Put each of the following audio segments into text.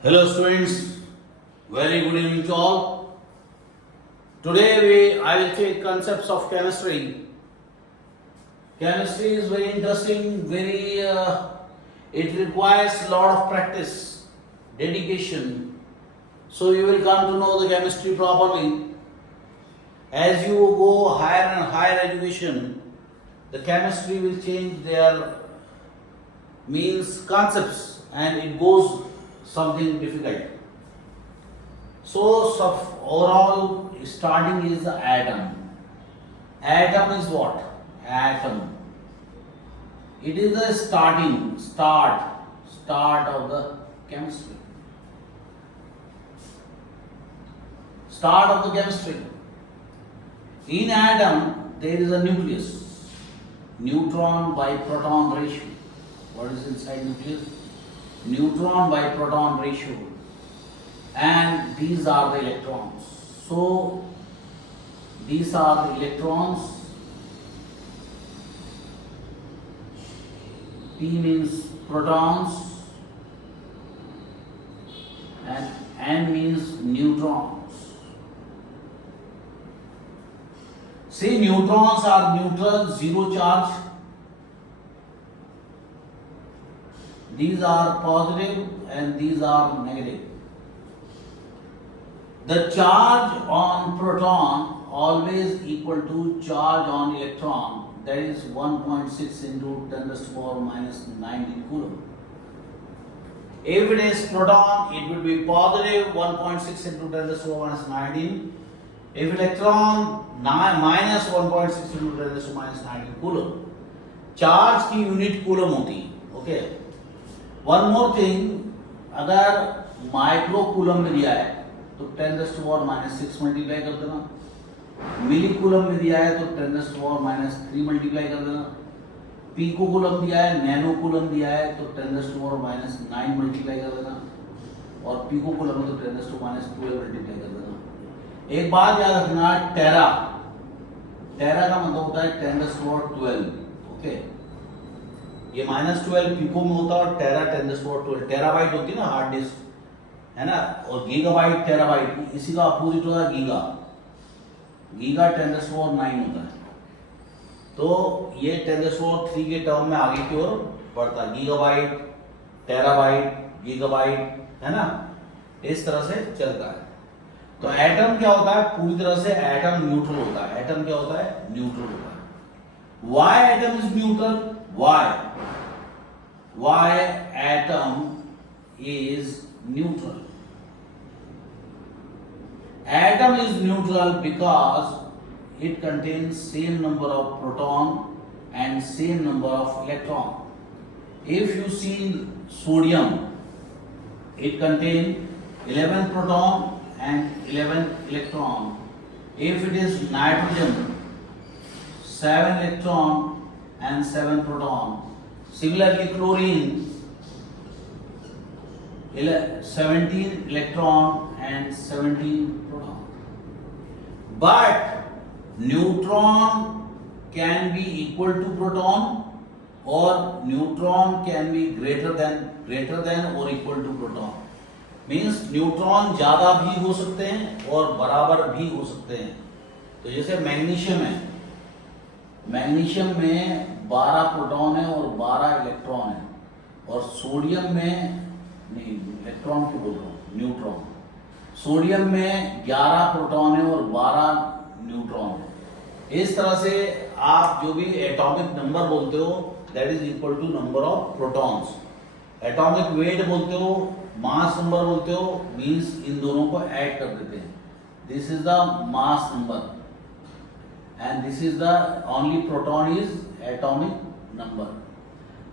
Hello students, very good evening to all. Today I will take concepts of chemistry. Chemistry is very interesting, it requires a lot of practice, dedication. So you will come to know the chemistry properly. As you go higher and higher education, the chemistry will change their means concepts and it goes something difficult. So overall starting is the atom. Atom is what? Atom. It is the start of the chemistry. Start of the chemistry. In atom there is a nucleus. Neutron by proton ratio. What is inside nucleus? Neutron by proton ratio, and these are the electrons. So these are the electrons. P means protons and N means neutrons. See, neutrons are neutral, zero charge. These are positive and these are negative. The charge on proton always equal to charge on electron, that is 1.6 into 10 raised to the power minus 19 coulomb. If it is proton, it will be positive 1.6 into 10 raised to the power minus 19. If electron, minus 1.6 into 10 raised to the power minus 19 coulomb. Charge की unit coulomb होती है, okay? One more thing, अगर micro coulomb में दिया है तो 10 raised to the power minus 6 multiply कर देना. मिली कूलम में दिया है तो 10 raised to the power minus 3 multiply कर देना. पीको कूलम दिया है, नैनो कूलम दिया है तो 10 raised to the power minus 9 multiply कर देना. और पीको कूलम में तो 10 raised to the power minus 12 multiply कर देना. एक बात याद रखना, टेरा का मतलब होता है 10 raised to the power 12. Okay, ये -12 पिको में होता है और टेरा 10 raised to the power 12 terabyte होती है ना हार्ड डिस्क, है ना. और गीगाबाइट टेराबाइट इसी का अपोजिट होता है giga 10 raised to the power 9 होता है. तो ये 10 raised to the power 3 के टर्म में आगे की ओर बढ़ता है. गीगाबाइट, टेराबाइट, गीगाबाइट, है ना, इस तरह से चलता है. तो एटम क्या होता है? पूरी तरह से एटम न्यूट्रल होता है. एटम क्या होता है? न्यूट्रल होता है. Why atom is neutral? Why atom is neutral? Atom is neutral because it contains same number of proton and same number of electron. If you see sodium, it contains 11 proton and 11 electron. If it is nitrogen, 7 electron and 7 proton. Similarly, chlorine, 17 electron and 17 proton. But neutron can be equal to proton or neutron can be greater than or equal to proton. Means neutron ज्यादा भी हो सकते हैं और बराबर भी हो सकते हैं. तो जैसे मैग्नीशियम है, मैग्नीशियम में 12 प्रोटॉन है और 12 इलेक्ट्रॉन है. और सोडियम में नहीं, इलेक्ट्रॉन क्यों बोल रहा हूँ, न्यूट्रॉन. सोडियम में 11 प्रोटॉन है और 12 न्यूट्रॉन है. इस तरह से आप जो भी एटॉमिक नंबर बोलते हो that is equal to number of protons. Atomic weight बोलते हो, मास नंबर बोलते हो, मींस इन दोनों को ऐड कर देते हैं. This is the mass number and this is the only proton is atomic number.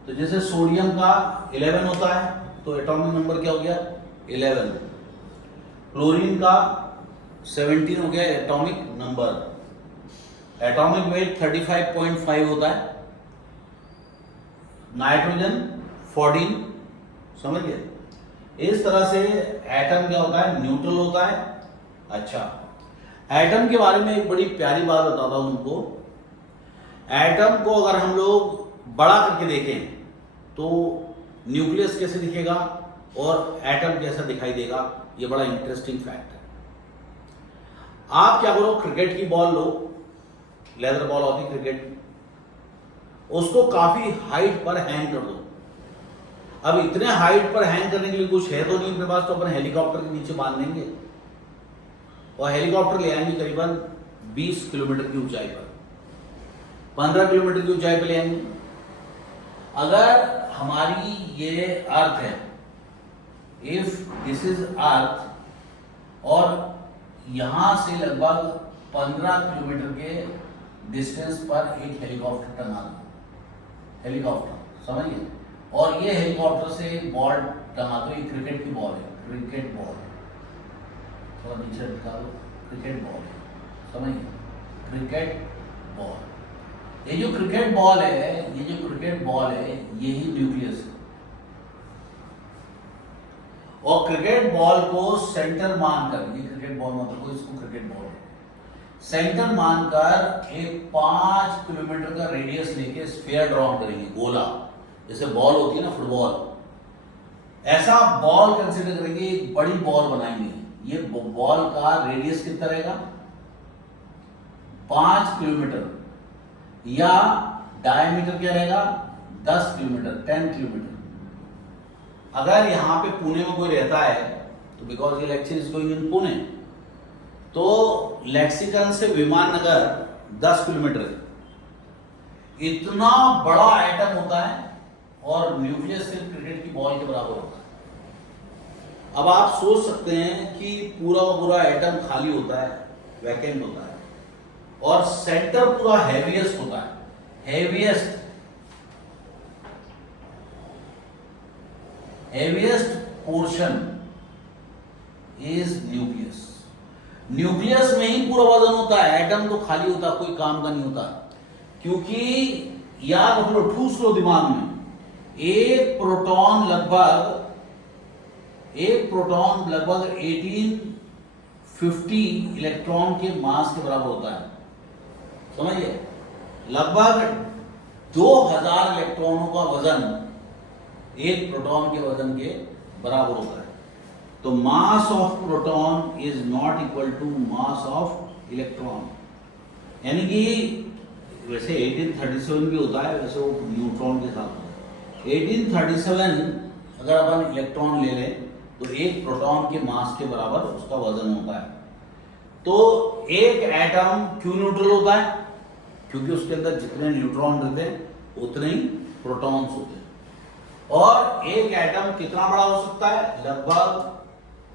तो जैसे सोडियम का 11 होता है तो एटॉमिक नंबर क्या हो गया? 11. क्लोरीन का 17 हो गया एटॉमिक नंबर. एटॉमिक वेट 35.5 होता है. नाइट्रोजन 14. समझ गए? इस तरह से एटम क्या होता है? न्यूट्रल होता है. अच्छा, एटम के बारे में एक बड़ी प्यारी बात बताता हूं तुमको. एटम को अगर हम लोग बड़ा करके देखें तो न्यूक्लियस कैसे दिखेगा? और एटम जैसा दिखाई देगा। ये बड़ा इंटरेस्टिंग फैक्ट है। आप क्या करो, क्रिकेट की बॉल लो, लेदर बॉल होती क्रिकेट की, उसको काफी हाइट पर हैंग कर दो। अब इतने हाइट पर हैंग करने के लिए कुछ है तो नहीं अपने पास, तो अपन हेलीकॉप्टर के नीचे बांध देंगे और हेलीकॉप्टर ले आएंगे करीबन 20 किलोमीटर की ऊंचाई पर, 15 किलोमीटर की ऊंचाई पर ले आएंगे। अगर हमारी ये अर्थ है, इफ दिस इज अर्थ, और यहां से लगभग 15 किलोमीटर के डिस्टेंस पर एक हेलीकॉप्टर टंगा दो, हेलीकॉप्टर समझिए, और ये हेलीकॉप्टर से एक बॉल टंगा दो। ये क्रिकेट की बॉल है, क्रिकेट बॉल, थोड़ा नीचे दिखा दो, क्रिकेट बॉल है, समझिए, क्रिकेट बॉल। ये जो क्रिकेट बॉल है, ये जो क्रिकेट बॉल है, यही न्यूक्लियस है। और क्रिकेट बॉल को सेंटर मानकर, ये क्रिकेट बॉल मतलब इसको क्रिकेट बॉल है, सेंटर मानकर एक 5 किलोमीटर का रेडियस लेके स्फीयर ड्रॉ करेंगे, गोला, जैसे बॉल होती है ना फुटबॉल, ऐसा बॉल कंसीडर करेंगे, एक बड़ी बॉल बनाएंगे। ये बॉल का रेडियस कितना रहेगा, 5 किलोमीटर, या डायमीटर क्या रहेगा, 10 किलोमीटर, 10 किलोमीटर। अगर यहां पे पुणे में कोई रहता है, तो बिकॉज ये lecture is going in Pune, तो लेक्सिकन से विमान नगर 10 किलोमीटर है। इतना बड़ा एटम होता है और न्यूक्लियस सिर्फ क्रिकेट की बॉल के बराबर होता है। अब आप सोच सकते हैं कि पूरा का पूरा एटम खाली होता है, वैकेंट होता है, और सेंटर पूरा हैवीएस्ट होता है, heaviest portion is nucleus. Nucleus में ही पूरा वजन होता है, एटम तो खाली होता है, कोई काम का नहीं होता। क्योंकि याद रख लो, ठूस लो दिमाग में, एक प्रोटॉन लगभग 1850 इलेक्ट्रॉन के मास के बराबर होता है, समझिए, लगभग 2000 इलेक्ट्रॉनों का वजन एक प्रोटॉन के वजन के बराबर होता है। तो mass of proton is not equal to mass of electron. यानी कि वैसे 1837 भी होता है, वैसे वो न्यूट्रॉन के साथ होता है। 1837 अगर अपन इलेक्ट्रॉन ले लें तो एक प्रोटॉन के मास के बराबर उसका वजन होता है। तो एक एटम क्यों न्यूट्रल होता है, क्योंकि उसके अंदर जितने न्यूट्रॉन रहते हैं उतने ही प्रोटॉन्स होते हैं। और एक एटम कितना बड़ा हो सकता है, लगभग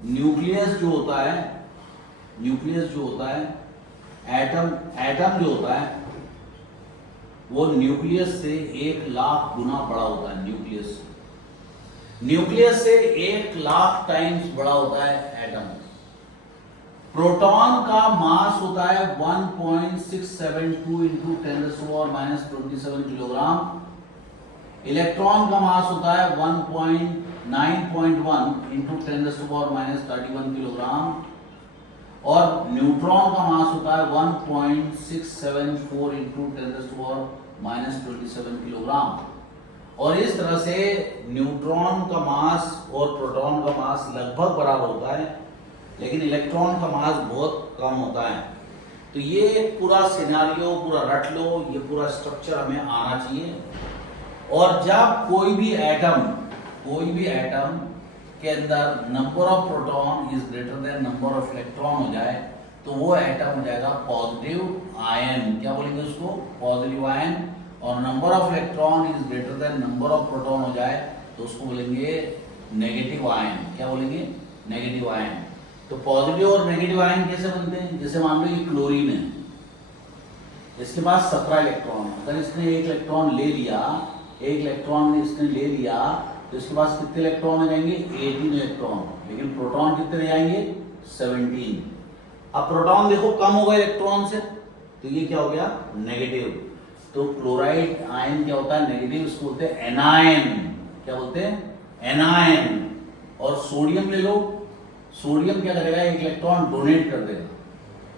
न्यूक्लियस जो होता है, एटम जो होता है वो न्यूक्लियस से 1,00,000 गुना बड़ा होता है। न्यूक्लियस से 1,00,000 टाइम्स बड़ा होता है एटम। प्रोटॉन का मास होता है 1.672 इंटू 10⁻⁻27 किलोग्राम। इलेक्ट्रॉन का मास होता है 9.1 इंटू 10⁻31 किलोग्राम। और न्यूट्रॉन का मास होता है 1.674 इंटू 10⁻27 किलोग्राम। और इस तरह से न्यूट्रॉन का मास और प्रोटॉन का मास लगभग बराबर होता है, लेकिन इलेक्ट्रॉन का मास बहुत कम होता है। तो ये पूरा सिनेरियो पूरा रट लो, ये पूरा स्ट्रक्चर हमें आना चाहिए। और जब कोई भी एटम के अंदर number of proton is greater than number of electron हो जाए, तो वो एटम हो जाएगा पॉजिटिव आयन। क्या बोलेंगे उसको, पॉजिटिव आयन। और number of electron is greater than number of proton हो जाए तो उसको बोलेंगे नेगेटिव आयन। क्या बोलेंगे, नेगेटिव आयन। तो पॉजिटिव और नेगेटिव आयन कैसे बनते हैं, जैसे मान लो ये क्लोरीन है, इसके पास 17 इलेक्ट्रॉन है। अगर इसने एक इलेक्ट्रॉन ले लिया तो इसके पास कितने इलेक्ट्रॉन आ जाएंगे, 18 इलेक्ट्रॉन। लेकिन प्रोटॉन कितने आएंगे, 17। अब प्रोटॉन देखो कम होगा इलेक्ट्रॉन से, तो ये क्या हो गया, नेगेटिव। तो क्लोराइड आयन क्या होता है, नेगेटिव, इसको बोलते हैं एनायन। क्या बोलते हैं, एनायन। और सोडियम ले लो, सोडियम क्या करेगा, एक इलेक्ट्रॉन डोनेट कर देगा।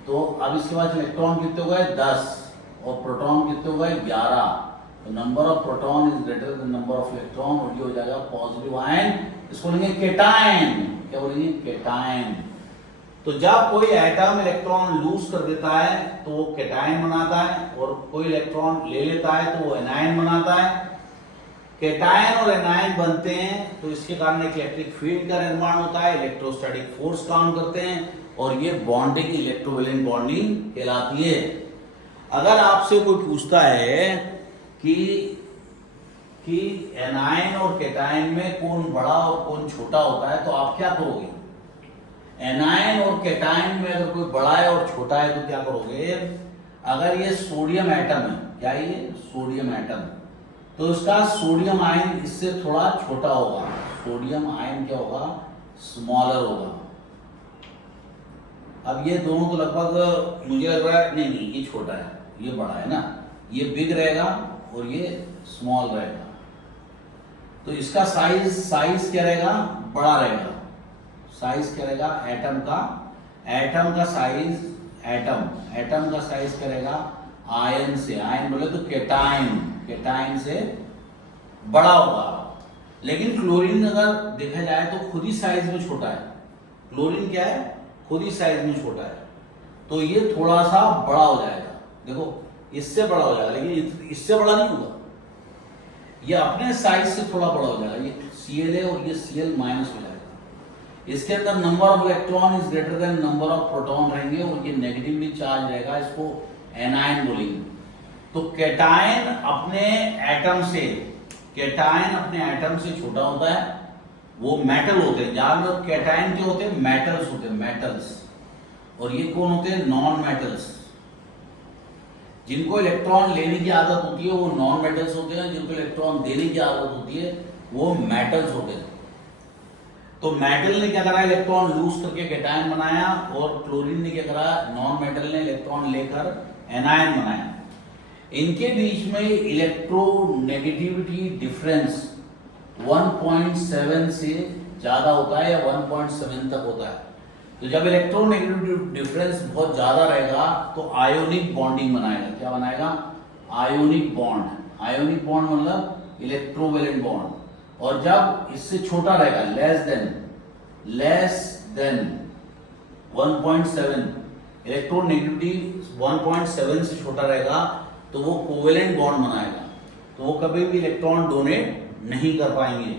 तो अब इसके पास इलेक्ट्रॉन कितने हो गए, 10, और प्रोटॉन कितने हो गए, 11। तो number of proton is greater than number of electron, और ये हो जाएगा पॉजिटिव आयन। इसको बोलेंगे केटायन। क्या बोलेंगे? केटायन। तो जब कोई एटम इलेक्ट्रॉन लूज कर देता है तो वो केटायन बनाता है, और कोई इलेक्ट्रॉन ले लेता है तो वो एनायन बनाता है। केटायन और एनायन बनते हैं तो इसके कारण एक इलेक्ट्रिक फील्ड का निर्माण होता है, इलेक्ट्रोस्टैटिक फोर्स काम करते हैं, और ये बॉन्डिंग इलेक्ट्रोवैलेंट बॉन्डिंग कहलाती है। अगर आपसे कोई पूछता है कि एनायन और केटायन में कौन बड़ा और कौन छोटा होता है, तो आप क्या करोगे? एनायन और केटायन में अगर कोई बड़ा है और छोटा है तो क्या करोगे? अगर ये सोडियम एटम है, क्या ये सोडियम एटम, तो इसका सोडियम आयन इससे थोड़ा छोटा होगा। सोडियम आयन क्या होगा? स्मॉलर होगा। अब ये दोनों तो लगभग मुझे लग रहा है, नहीं ये छोटा है, ये बड़ा है ना, ये बिग रहेगा और ये स्मॉल रहेगा। तो इसका साइज क्या रहेगा? बड़ा रहेगा। साइज क्या रहेगा? एटम का साइज, एटम का साइज क्या रहेगा? आयन से, आयन बोले तो केटायन से बड़ा होगा। लेकिन क्लोरीन अगर देखा जाए तो खुद ही साइज में छोटा है। क्लोरीन क्या है? खुद ही साइज में छोटा है, तो ये थोड़ा सा बड़ा हो जाएगा। देखो इससे बड़ा हो जाएगा, लेकिन इससे बड़ा नहीं होगा, ये अपने साइज से थोड़ा बड़ा हो जाएगा। ये Cl है और ये Cl माइनस हो जाएगा। इसके अंदर number of electron is greater than number of proton रहेंगे, और ये नेगेटिवली चार्ज रहेगा, इसको एनायन बोलेंगे। तो केटायन अपने एटम से छोटा होता है, वो मेटल होते हैं। याद रखो केटायन क्या होते हैं? मेटल्स होते हैं, मेटल्स। और ये कौन होते हैं? Non metals. जिनको इलेक्ट्रॉन लेने की आदत होती है वो नॉन मेटल्स होते हैं, जिनको इलेक्ट्रॉन देने की आदत होती है वो मेटल्स होते हैं। तो मेटल ने क्या करा? इलेक्ट्रॉन लूज करके केटायन बनाया, और क्लोरीन ने क्या करा? नॉन मेटल ने इलेक्ट्रॉन लेकर एनायन बनाया। इनके बीच में इलेक्ट्रोनेगेटिविटी डिफरेंस 1.7 से ज्यादा होता है, या 1.7 तक होता है। तो जब इलेक्ट्रोनेगेटिविटी डिफरेंस बहुत ज्यादा रहेगा तो आयोनिक बॉन्डिंग बनाएगा। क्या बनाएगा? Ionic bond. आयोनिक बॉन्ड मतलब इलेक्ट्रोवैलेंट बॉन्ड। और जब इससे छोटा रहेगा, लेस देन 1.7, इलेक्ट्रोनेगेटिविटी 1.7 से छोटा रहेगा तो वो कोवेलेंट बॉन्ड बनाएगा, तो वो कभी भी इलेक्ट्रॉन डोनेट नहीं कर पाएंगे।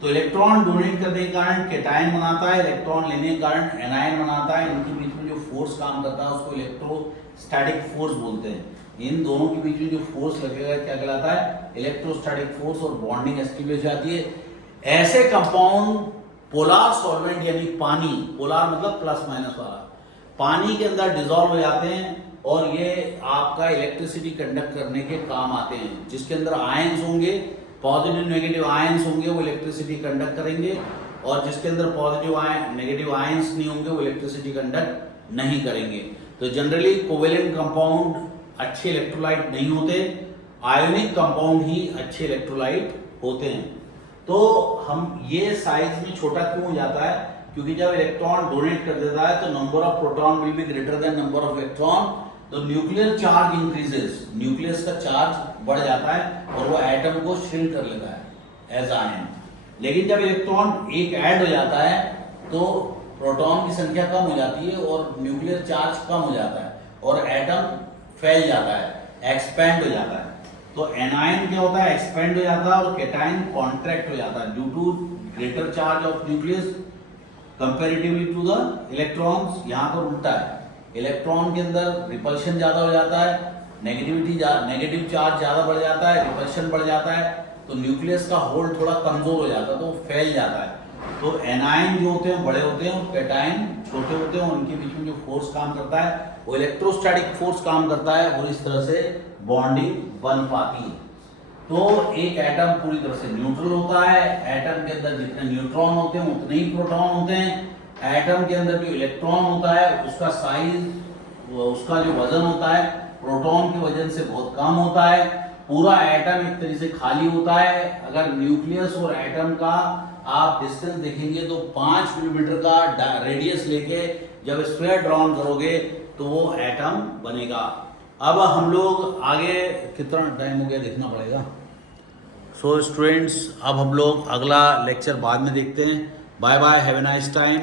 तो इलेक्ट्रॉन डोनेट करने के कारण केटायन बनाता है, इलेक्ट्रॉन लेने के कारण एनायन बनाता है। इनके बीच में जो फोर्स काम करता है उसको इलेक्ट्रोस्टैटिक फोर्स बोलते हैं। इन दोनों के बीच में जो फोर्स लगेगा क्या कहलाता है? इलेक्ट्रोस्टैटिक फोर्स, और बॉन्डिंग एस्टेब्लिश हो जाती है। ऐसे कंपाउंड पोलार सॉल्वेंट यानी पानी, पोलार मतलब प्लस माइनस वाला, पानी के अंदर डिसॉल्व हो जाते हैं, और ये आपका इलेक्ट्रिसिटी कंडक्ट करने के काम आते हैं। जिसके अंदर आयंस होंगे, पॉजिटिव नेगेटिव आयंस होंगे, वो इलेक्ट्रिसिटी कंडक्ट करेंगे, और जिसके अंदर पॉजिटिव नेगेटिव आयंस नहीं होंगे वो इलेक्ट्रिसिटी कंडक्ट नहीं करेंगे। तो जनरली कोवेलेंट कंपाउंड अच्छे इलेक्ट्रोलाइट नहीं होते, आयोनिक कंपाउंड ही अच्छे इलेक्ट्रोलाइट होते हैं। तो हम ये साइज में छोटा क्यों हो जाता है? क्योंकि जब इलेक्ट्रॉन डोनेट कर देता है तो number of proton will be greater than number of electron, तो न्यूक्लियर चार्ज इंक्रीजेस, न्यूक्लियस का चार्ज बढ़ जाता है और वो एटम को श्रिंक कर लेता है एज आयन। लेकिन जब इलेक्ट्रॉन एक ऐड हो जाता है तो प्रोटॉन की संख्या कम हो जाती है और न्यूक्लियर चार्ज कम हो जाता है और एटम फैल जाता है, एक्सपेंड हो जाता है। तो एनायन क्या होता है? एक्सपेंड हो जाता है, और केटायन कॉन्ट्रैक्ट हो जाता है due to greater charge of nucleus comparatively to the electrons. यहाँ पर उल्टा है, इलेक्ट्रॉन के अंदर रिपल्शन ज्यादा हो जाता है, नेगेटिव चार्ज ज्यादा बढ़ जाता है, रिपल्शन बढ़ जाता है, तो न्यूक्लियस का होल्ड थोड़ा कमजोर हो जाता है, तो वो फैल जाता है। तो एनायन जो होते हैं बड़े होते हैं और केटायन छोटे होते हैं, उनके बीच में जो फोर्स काम करता है वो इलेक्ट्रोस्टैटिक फोर्स काम करता है और इस तरह से बॉन्डिंग बन पाती है। तो एक एटम पूरी तरह से न्यूट्रल होता है, एटम के अंदर जितने न्यूट्रॉन होते हैं उतने ही प्रोटॉन होते हैं। एटम के अंदर जो इलेक्ट्रॉन होता है उसका साइज, उसका जो वजन होता है प्रोटॉन के वजन से बहुत कम होता है। पूरा एटम एक तरह से खाली होता है। अगर न्यूक्लियस और एटम का आप डिस्टेंस देखेंगे तो 5 किलोमीटर का रेडियस लेके जब स्फीयर ड्रॉन करोगे तो वो एटम बनेगा। अब हम लोग आगे, कितना टाइम हो गया देखना पड़ेगा, सो स्टूडेंट्स, अब हम लोग अगला लेक्चर बाद में देखते हैं. Bye bye, have a nice time.